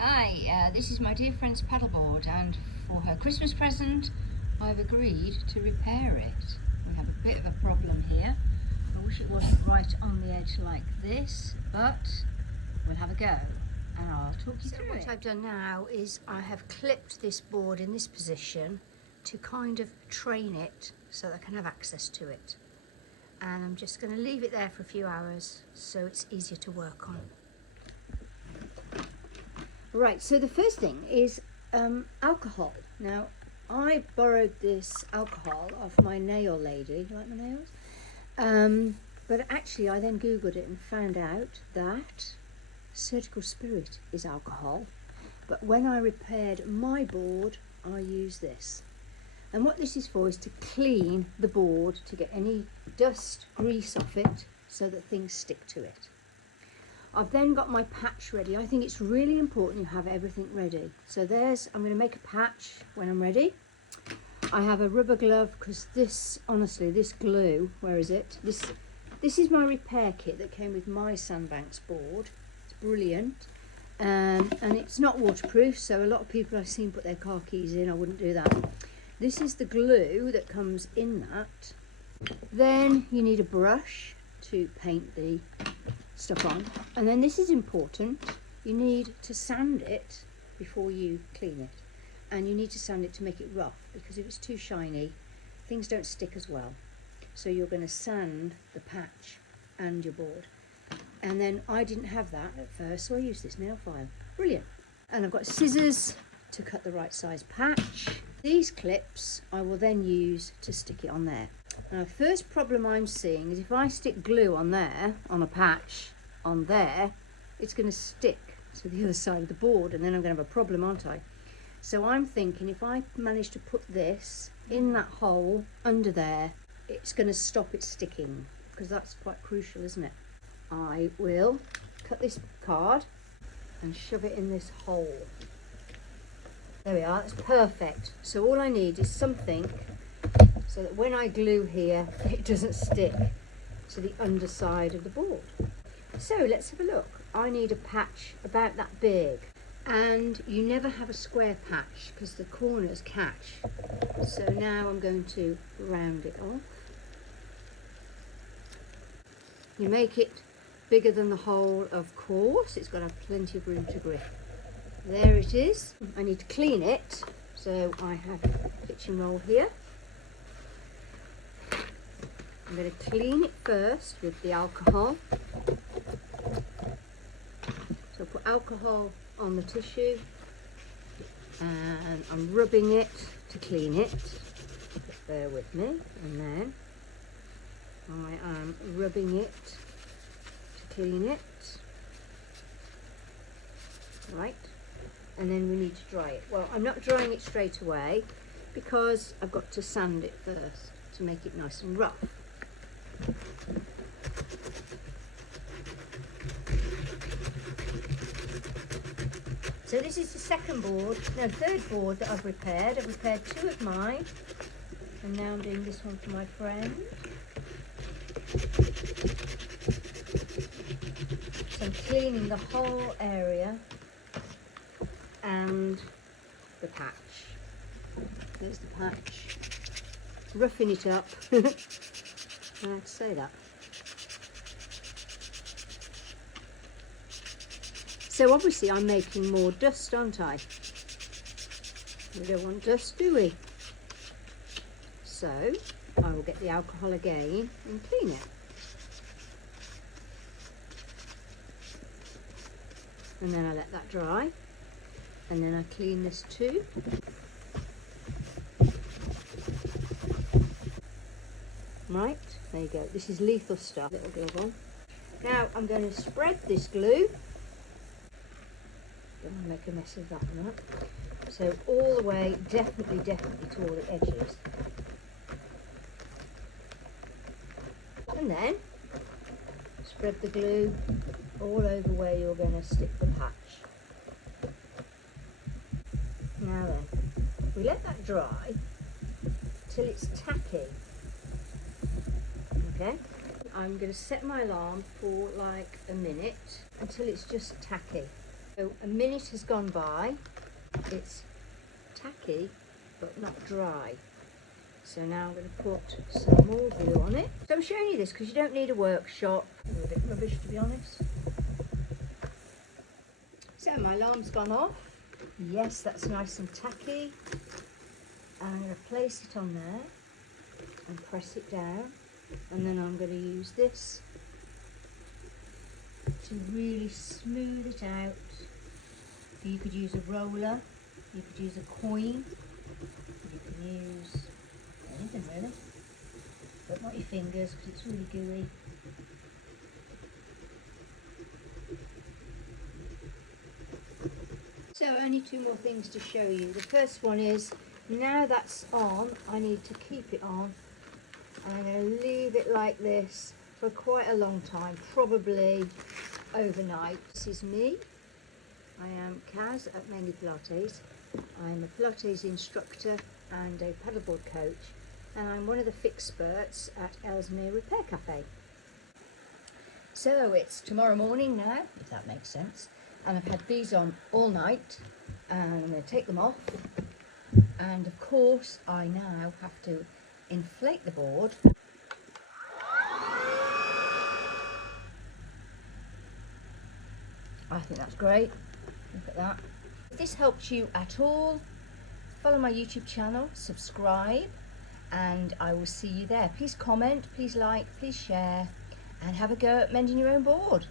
Hi, this is my dear friend's paddleboard, and for her Christmas present I've agreed to repair it. We have a bit of a problem here. I wish it wasn't right on the edge like this, but we'll have a go and I'll talk you through it. What I've done now is I have clipped this board in this position to kind of train it so that I can have access to it. And I'm just going to leave it there for a few hours so it's easier to work on. Right, so the first thing is alcohol. Now, I borrowed this alcohol off my nail lady. You like my nails? But actually I then Googled it and found out that surgical spirit is alcohol. But when I repaired my board, I used this. And what this is for is to clean the board, to get any dust, grease off it, so that things stick to it. I've then got my patch ready. I think it's really important you have everything ready. So I'm going to make a patch when I'm ready. I have a rubber glove because this, honestly, this glue, where is it? This is my repair kit that came with my Sandbanks board. It's brilliant. And it's not waterproof, so a lot of people I've seen put their car keys in. I wouldn't do that. This is the glue that comes in that. Then you need a brush to paint the stuff on, and then this is important, you need to sand it before you clean it, and you need to sand it to make it rough, because if it's too shiny things don't stick as well. So you're going to sand the patch and your board, and then I didn't have that at first, so I used this nail file. Brilliant. And I've got scissors to cut the right size patch. These clips I will then use to stick it on there. Now, the first problem I'm seeing is if I stick glue on there, on a patch on there, it's going to stick to the other side of the board, and then I'm going to have a problem, aren't I? So I'm thinking if I manage to put this in that hole under there, it's going to stop it sticking, because that's quite crucial, isn't it? I will cut this card and shove it in this hole. There we are, that's perfect. So all I need is something so that when I glue here, it doesn't stick to the underside of the board. So let's have a look. I need a patch about that big, and you never have a square patch because the corners catch. So now I'm going to round it off. You make it bigger than the hole, of course. It's got to have plenty of room to grip. There it is. I need to clean it, so I have a kitchen roll here. I'm going to clean it first with the alcohol. So I'll put alcohol on the tissue and I'm rubbing it to clean it. Bear with me. And then I am rubbing it to clean it. Right. And then we need to dry it. Well, I'm not drying it straight away because I've got to sand it first to make it nice and rough. So this is the third board that I've repaired. I've repaired two of mine, and now I'm doing this one for my friend. So I'm cleaning the whole area and the patch. There's the patch. Roughing it up. I'd say that. So obviously I'm making more dust, aren't I? We don't want dust, do we? So I will get the alcohol again and clean it. And then I let that dry. And then I clean this too. Right, there you go. This is lethal stuff. Little glove on. Now I'm going to spread this glue. Don't want to make a mess of that one up. So all the way, definitely to all the edges. And then spread the glue all over where you're going to stick the patch. Now then, we let that dry till it's tacky. Okay, I'm going to set my alarm for like a minute until it's just tacky. So a minute has gone by. It's tacky but not dry. So now I'm going to put some more glue on it. So I'm showing you this because you don't need a workshop. A little bit rubbish, to be honest. So my alarm's gone off. Yes, that's nice and tacky. I'm going to place it on there and press it down, and then I'm going to use this to really smooth it out. So you could use a roller, you could use a coin, you can use anything really, but not your fingers because it's really gooey. So only two more things to show you. The first one is, now that's on, I need to keep it on. I'm going to leave it like this for quite a long time, probably overnight. This is me. I am Kaz at Mainly Pilates. I'm a Pilates instructor and a paddleboard coach, and I'm one of the fixperts at Ellesmere Repair Cafe. So it's tomorrow morning now, if that makes sense, and I've had these on all night, and I'm going to take them off. And of course I now have to inflate the board. I think that's great. Look at that. If this helped you at all, follow my YouTube channel, subscribe, and I will see you there. Please comment, please like, please share, and have a go at mending your own board.